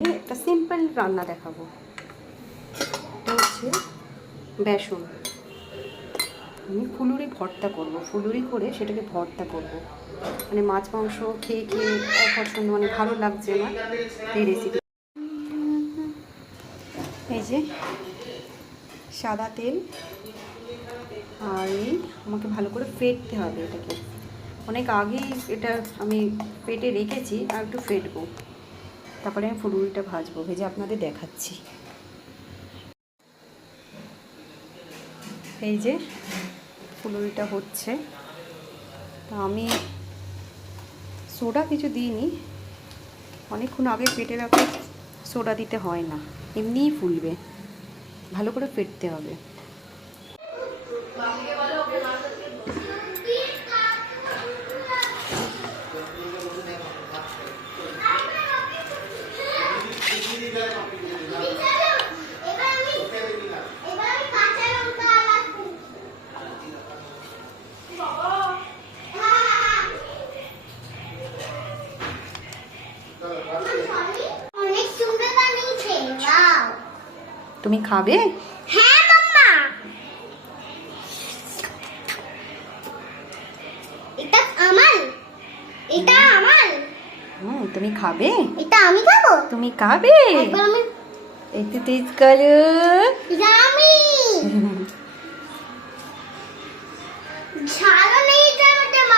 একটা সিম্পল রান্না দেখাবো। এটা হচ্ছে বেসন, আমি ফুলুরি ভর্তা করব, ফুলুরি করে সেটাকে ভর্তা করব। মানে মাছ মাংস খেয়ে খেয়ে অপছন্দ, মানে ভালো লাগছে না এই রেসিপি। এই যে সাদা তেল, আর এই আমাকে ভালো করে ফেটতে হবে এটাকে। অনেক আগেই এটা আমি ফেটে রেখেছি, আর একটু ফেটবো, তারপরে আমি ফুলুরিটা ভাজবো, ভেজে আপনাদের দেখাচ্ছি। এই যে ফুলুরিটা হচ্ছে, তা আমি সোডা কিছু দিইনি, অনেকক্ষণ আগে ফেটে রাখলে সোডা দিতে হয় না, এমনিই ফুলবে, ভালো করে ফেটতে হবে। তুমি খাবে? হ্যাঁ মাম্মা, এটা আমার, এটা আমার। তুমি খাবে? এটা আমি খাবো। তুমি খাবে? একবার আমি একটু তেজ করো। জামি ঝাল